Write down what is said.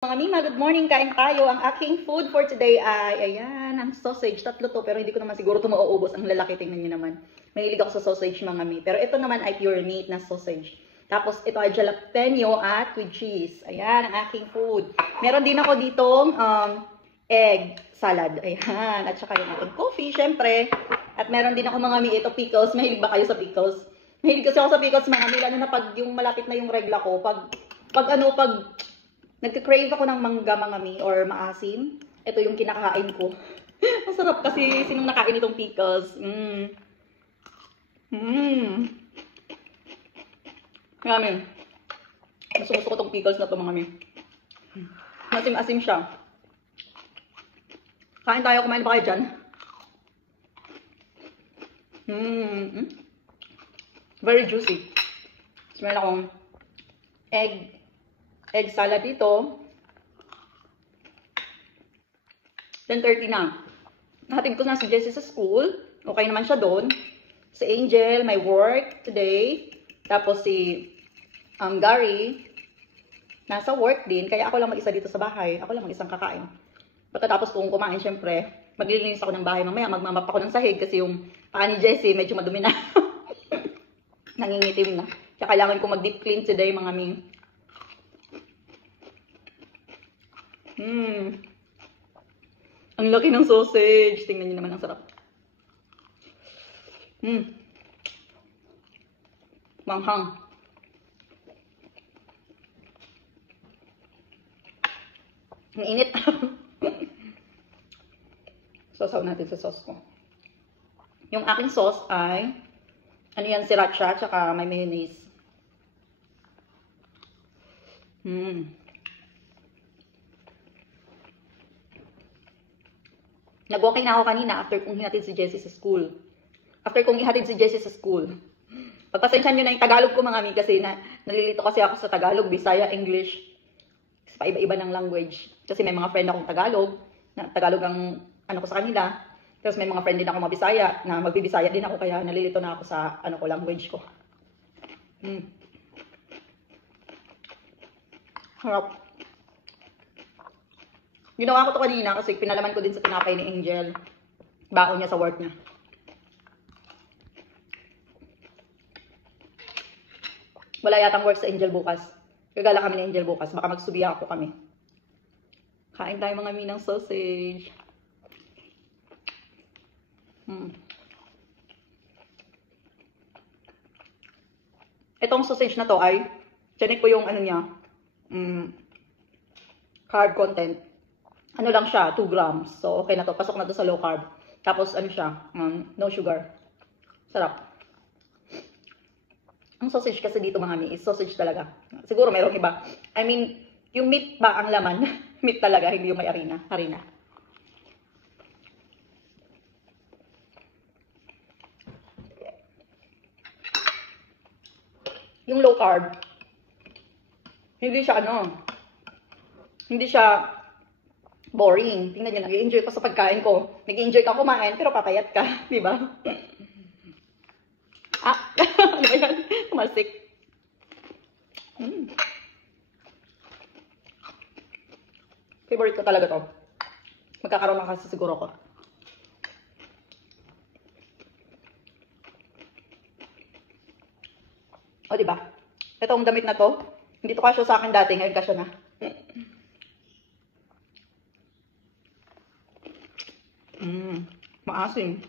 Mga Mima, good morning. Kain tayo. Ang aking food for today ay, ayan, ang sausage. Tatlo to, pero hindi ko naman siguro ito mauubos. Ang lalaki, tingnan nyo naman. Mahilig ako sa sausage, mga Mi. Pero ito naman ay pure meat na sausage. Tapos ito ay jalapeno at with cheese. Ayan, ang aking food. Meron din ako ditong egg salad. Ayan, at saka yung ating coffee, syempre. At meron din ako, mga Mi, ito pickles. Mahilig ba kayo sa pickles? Mahilig kasi ako sa pickles, mga Mi. Lalo na pag yung malapit na yung regla ko. Pag nagka-crave ako ng mangga, mga Mi, or maasim, ito yung kinakain ko. Masarap kasi sinong nakain itong pickles. Marami. Gusto ko itong pickles na ito, mga Mi. Masim-asim siya. Kain tayo, kumain ba kayo dyan? Very juicy. Meron akong egg salad dito. 10:30 na. Nahatid ko na si Jessie sa school. Okay naman siya doon. Si Angel, may work today. Tapos si Gary, nasa work din. Kaya ako lang mag-isa dito sa bahay. Ako lang mag-isang kakain. Pagkatapos kong kumain, syempre, maglilinis ako ng bahay mamaya. Magmamap ako ng sahig kasi yung paa ni Jessie medyo madumi na. Nangingitim na. Kaya kailangan ko mag-deep clean today, mga Mi. Ang laki ng sausage. Tingnan niyo naman, ang sarap. Manghang. Ang init. Sausaw natin sa sauce ko. Yung aking sauce ay, ano yan, sriracha, tsaka may mayonnaise. Nag-walking na ako kanina after kong hinatid si Jessie sa school. After kong ihatid si Jessie sa school. Pagpasensyahan nyo na yung Tagalog ko, mga Mi, kasi nalilito kasi ako sa Tagalog, Bisaya, English. Pa iba-iba ng language. Kasi may mga friend akong Tagalog, na Tagalog ang ano ko sa kanila. Tapos may mga friend din ako mabisaya, na magbibisaya din ako, kaya nalilito na ako sa ano ko, language ko. Harap. Ginawa ko to kanina kasi pinalaman ko din sa tinapay ni Angel. Baon niya sa work niya. Wala yatang work sa Angel bukas. Gagala kami ni Angel bukas. Baka magsubiya ako kami. Kain tayo, mga Mi, ng sausage. Itong sausage na to ay, tiyanik ko yung ano niya, carb content. Ano lang siya, 2 grams. So, okay na to. Pasok na to sa low carb. Tapos, ano siya, no sugar. Sarap. Ang sausage kasi dito, mga Mi, is sausage talaga. Siguro mayroong iba. I mean, yung meat ba ang laman? Meat talaga, hindi yung may harina. Yung low carb, hindi siya hindi siya boring. Tingnan nyo, nag-enjoy ko sa pagkain ko. Nag-enjoy ka kumain, pero papayat ka. Diba? Ano ba yan? Kumalsik. Favorite ko talaga to. Magkakaroon na kasi siguro ko. O, diba? Itong damit na to, hindi to kasyo sa akin dati, ngayon kasyo na. Maasim.